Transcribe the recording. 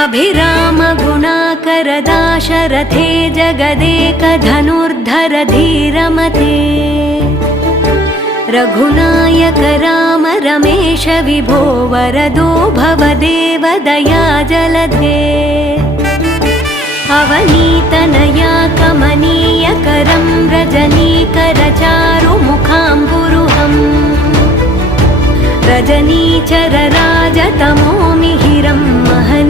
अभिराम गुणाकर दाशरथे जगदेक धनुर्धर धीरमते रघुनायक राम रमेश विभो वरदो भवदेव दया जलधे अवनीतनया कमनीय करं रजनीकर चारुमुखाम्बुरुहम् रजनीचर राजतमो मिहिरं महर्षि